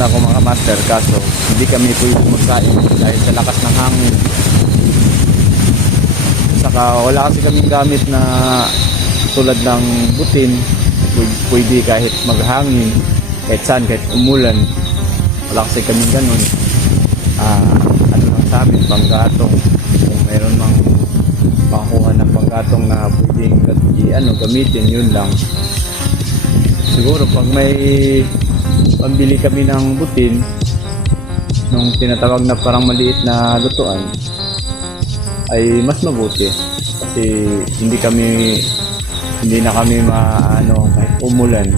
na ako mga master, kaso hindi kami pwede magkain dahil sa lakas ng hangin. Saka wala kasi kaming gamit na tulad ng butin, pwede kahit maghangin, kahit saan, kahit umulan. Wala kasi kaming ganun. Ano lang sa amin, panggatong. Kung mayroon mang makuha ng panggatong na pwedeng gamitin, yun lang. Siguro pag may pambili kami ng butin, nung tinatawag na parang maliit na lutuan, ay mas mabuti. Kasi hindi na kami kahit umulan.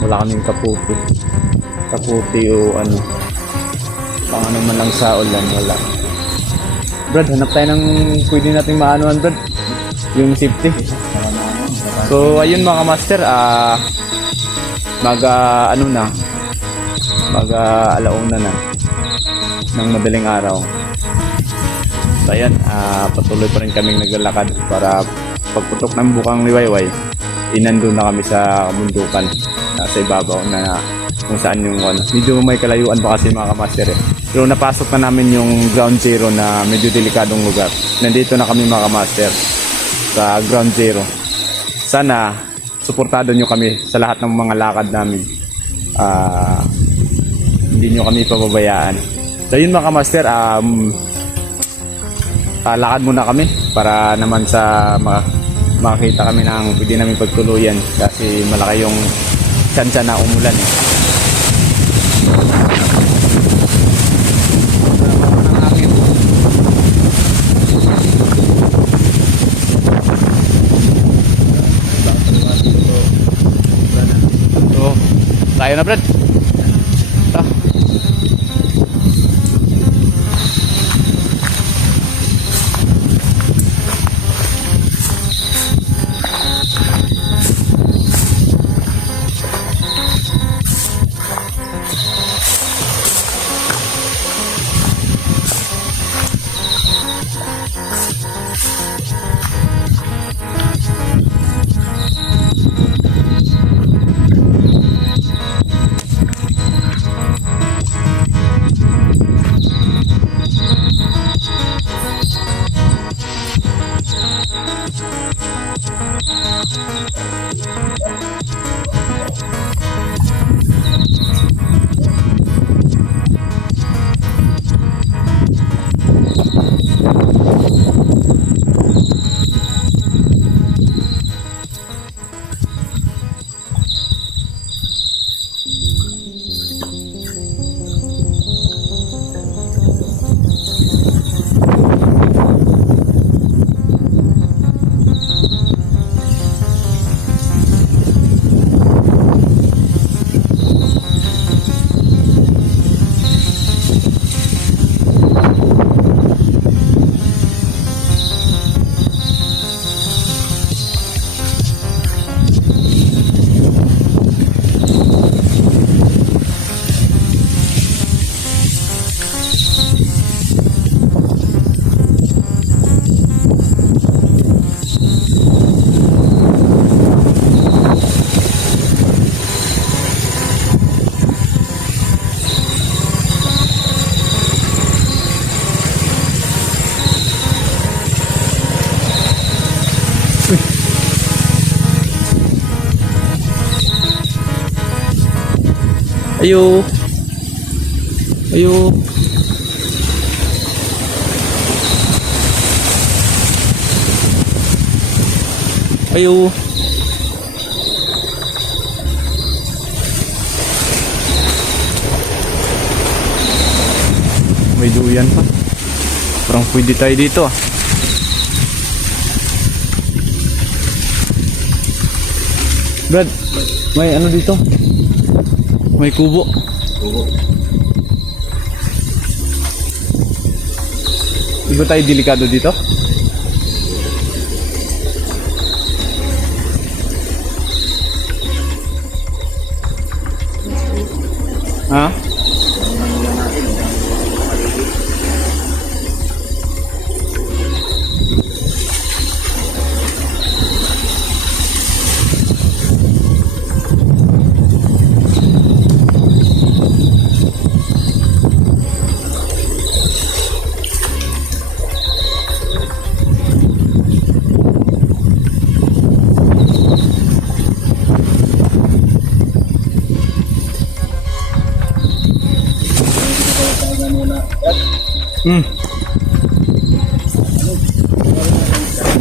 Wala kaming kaputi o pang man lang sa ulan, wala. Brad, hanap tayo ng pwede nating maanoan, Brad, yung safety. So ayun mga master, alauna na ng madaling araw. So ayan, patuloy pa rin kaming naglalakad para pagputok ng bukang liwayway, nandun na kami sa mundukan, nasa ibabaw na kung saan yung medyo may kalayuan pa kasi mga kamaster eh. Pero napasok na namin yung ground zero na medyo delikadong lugar. Nandito na kami mga kamaster sa ground zero. Sana suportado nyo kami sa lahat ng mga lakad namin. Hindi nyo kami pababayaan. So yun mga kamaster, lakad muna kami para naman sa makakita kami ng pwede namin pagtuluyan kasi malaki yung chance na umulan eh. Tayo na, Brad. Ito. Ayo. Ayo. Ayo. May duyan pa. Parang pwede tayo dito ah. Brad, may ano dito? May kubo. Di ba tayo delikado dito? Ha? Hmm.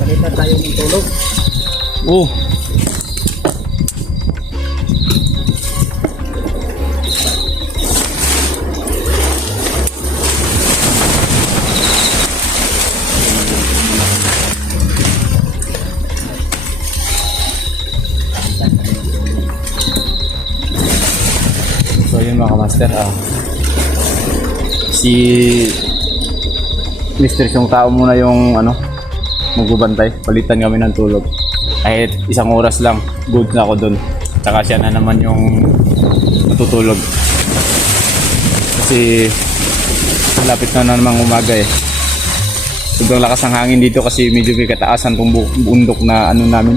Palitan tayo ng tulog. Oh. So yun mga master, si Mr. yung tao muna yung magbubantay, palitan kami ng tulog kahit isang oras lang, good na ako dun. Tsaka siya na naman yung matutulog kasi malapit na namang umaga sobrang lakas ng hangin dito kasi medyo may kataasan tong bundok na namin.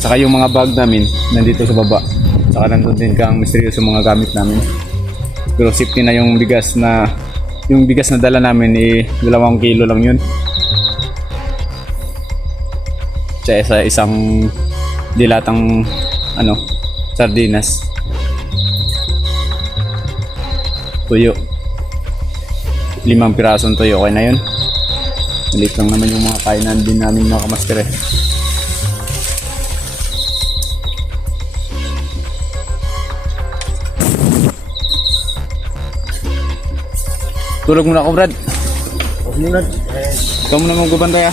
Saka yung mga bag namin nandito sa baba. Saka nandun din kang misteryoso mga gamit namin. Pero safety na yung bigas na dala namin 2 kilo lang yun. Tsaka sa isang dilatang sardinas. Tuyo. 5 pirasong tuyo, okay na yun. Maliit lang naman yung mga kainan din namin mga kamaster Tulog muna ako, Brad. Huwag muna. Ikaw muna magbabantay